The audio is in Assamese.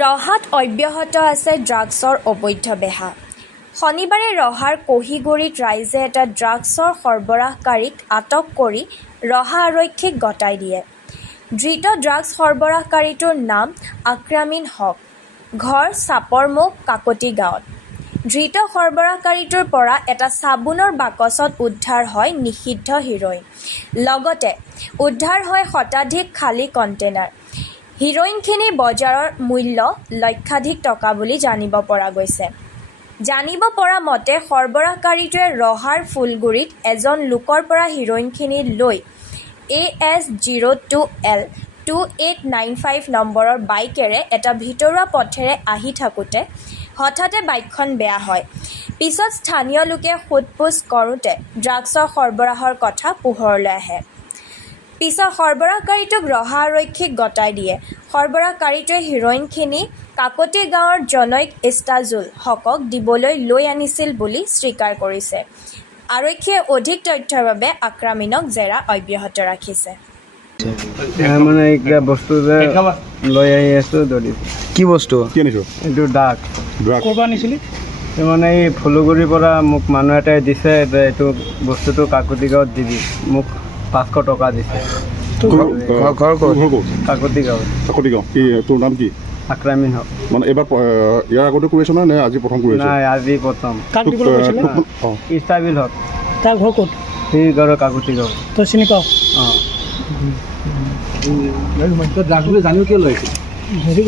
ৰহাত অব্যাহত আছে ড্ৰাগছৰ অবৈধ বেহা। শনিবাৰে ৰহাৰ কহিগুৰিত ৰাইজে এটা ড্ৰাগছৰ সৰবৰাহকাৰীক আটক কৰি ৰহা আৰক্ষীক গতাই দিয়ে। ধৃত ড্ৰাগছ সৰবৰাহকাৰীটোৰ নাম আক্ৰামিন হক, ঘৰ চাপৰমুখ কাকতি গাঁৱত। ধৃত সৰবৰাহকাৰীটোৰ পৰা এটা চাবোনৰ বাকচত উদ্ধাৰ হয় নিষিদ্ধ হিৰোইন। লগতে উদ্ধাৰ হয় শতাধিক খালী কণ্টেইনাৰ। হিৰোইনখিনিৰ বজাৰৰ মূল্য লক্ষাধিক টকা বুলি জানিব পৰা গৈছে। জানিব পৰা মতে সৰবৰাহকাৰীটোৱে ৰহাৰ ফুলগুৰিত এজন লোকৰ পৰা হিৰোইনখিনি লৈ AS02L2895 নম্বৰৰ বাইকেৰে এটা ভিতৰুৱা পথেৰে আহি থাকোঁতে হঠাতে বাইকখন বেয়া হয়। পিছত স্থানীয় লোকে সোধ-পোছ কৰোঁতে ড্ৰাগছৰ সৰবৰাহৰ কথা পোহৰলৈ আহে। পিছত সৰবৰাহকাৰীটোক ৰহা আৰক্ষীক গতাই দিয়ে। সৰবৰাহকাৰীটোৱে হিৰোইনখিনি কাকতি গাঁৱৰ জনৈক ইষ্টাজুল হকক দিবলৈ লৈ আনিছিল বুলি স্বীকাৰ কৰিছে। আৰক্ষীয়ে অধিক তথ্যৰ বাবে আক্ৰামিনক জেৰা অব্যাহত ৰাখিছে। মানে এইটা বস্তু যে লৈ আহি আছো ধৰিছো। কি বস্তু? কি আনিছো? এইটো ডাক ক'ৰ পৰা আনিছিলি? মানে এই ফুলগুৰিৰ পৰা মোক মানুহ এটাই দিছে, এইটো বস্তুটো কাকতি গাঁৱত দিবি, মোক 500 টকা দিছে। ঘৰ ক'ত? কাকতি গাঁৱত। কাকতি গাঁও। কি তোৰ নাম কি? আক্ৰামিন হক। মানে এইবাৰ ইয়াৰ আগতে কৰিছ নে আজি প্ৰথম কৰিছ? নাই, আজি প্ৰথম। কাক দিবলৈ কৈছিলে? ইষ্টাবিল হক, তাৰ ঘৰ ক'ত? সেই ঘৰৰ কাকতি গাঁৱত। তই চিনি পাওঁ? অঁ। হেৰি